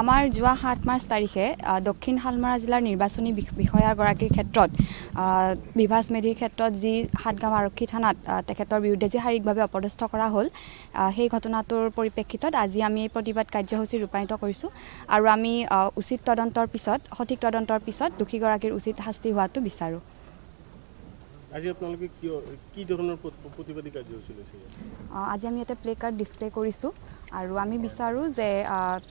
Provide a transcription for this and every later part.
আমাৰ যোৱা 7 মাৰ্চ তাৰিখে দক্ষিণ শালমৰা জিলাৰ নিৰ্বাচনী বিষয়াগৰাকীৰ ক্ষেত্ৰত বিভাস মেধিৰ ক্ষেত্ৰত যি সাতগাঁও আৰক্ষী থানাত তেখেতৰ বিৰুদ্ধে যি শাৰীৰিকভাৱে অপদস্থ কৰা হ'ল সেই ঘটনাটোৰ পৰিপ্ৰেক্ষিতত আজি আমি এই প্ৰতিবাদ কাৰ্যসূচী ৰূপায়িত কৰিছোঁ আৰু আমি উচিত তদন্তৰ পিছত সঠিক তদন্তৰ পিছত দোষীগৰাকীৰ উচিত শাস্তি হোৱাটো বিচাৰোঁ। আজি আপোনালোকে কি ধৰণৰ প্ৰতিবাদী কাৰ্যসূচী লৈছে? আজি আমি ইয়াতে প্লে কাৰ্ড ডিছপ্লে কৰিছোঁ আৰু আমি বিচাৰোঁ যে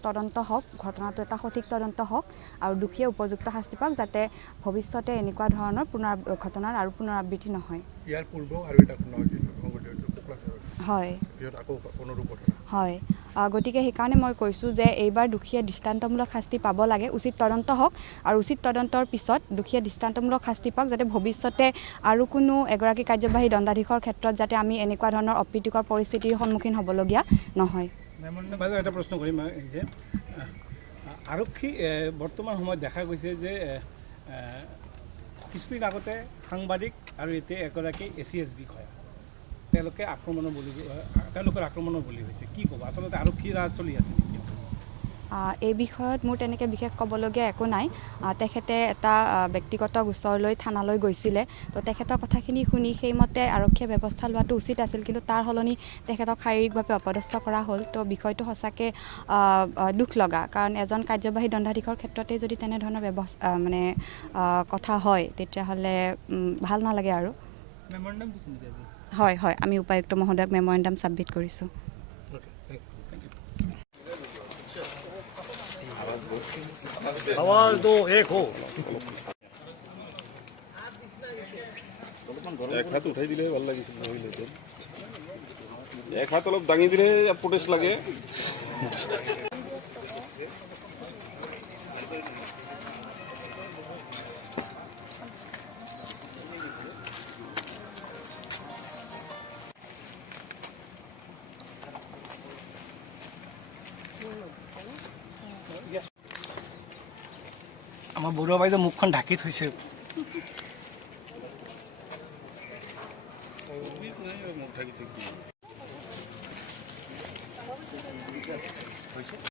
তদন্ত হওক, ঘটনাটো এটা সঠিক তদন্ত হওক আৰু দোষীয়ে উপযুক্ত শাস্তি পাওক যাতে ভৱিষ্যতে এনেকুৱা ধৰণৰ ঘটনাৰ আৰু পুনৰাবৃত্তি নহয়। ইয়াৰ পূৰ্বেও আৰু এটা ঘটনা হয় হয় গতিকে সেইকাৰণে মই কৈছোঁ যে এইবাৰ দোষীয়ে দৃষ্টান্তমূলক শাস্তি পাব লাগে, উচিত তদন্ত হওক আৰু উচিত তদন্তৰ পিছত দোষীয়ে দৃষ্টান্তমূলক শাস্তি পাওক যাতে ভৱিষ্যতে আৰু কোনো এগৰাকী কাৰ্যবাহী দণ্ডাধীশৰ ক্ষেত্ৰত যাতে আমি এনেকুৱা ধৰণৰ অপ্ৰীতিকৰ পৰিস্থিতিৰ সন্মুখীন হ'বলগীয়া নহয়। এটা প্ৰশ্ন কৰিম যে আৰক্ষী বৰ্তমান সময়ত দেখা গৈছে যে কিছুদিন আগতে সাংবাদিক আৰু এতিয়া এগৰাকী ACS বিষয়া তেওঁলোকৰ আক্ৰমণৰ বলি হৈছে। কি ক'ব? আচলতে আৰক্ষী ৰাজ চলি আছে নেকি? এই বিষয়ত মোৰ তেনেকৈ বিশেষ ক'বলগীয়া একো নাই। তেখেতে এটা ব্যক্তিগত গোচৰলৈ থানালৈ গৈছিলে, তো তেখেতৰ কথাখিনি শুনি সেইমতে আৰক্ষীয়ে ব্যৱস্থা লোৱাটো উচিত আছিল, কিন্তু তাৰ সলনি তেখেতক শাৰীৰিকভাৱে অপদস্থ কৰা হ'ল। তো বিষয়টো সঁচাকৈ দুখ লগা, কাৰণ এজন কাৰ্যবাহী দণ্ডাধীশৰ ক্ষেত্ৰতে যদি তেনেধৰণৰ কথা হয় তেতিয়াহ'লে ভাল নালাগে আৰু। হয় হয় আমি উপায়ুক্ত মহোদয়ক মেমৰেণ্ডাম ছাবমিট কৰিছোঁ। आवाज दो एक हो এক হাত উঠাই দিলে ভাল লাগিছিল, এক হাত অলপ দাঙি দিলে প্ৰটেষ্ট লাগে। আমাৰ বৰুৱা বাইদেউ মুখখন ঢাকি থৈছে। মুখ ঢাকি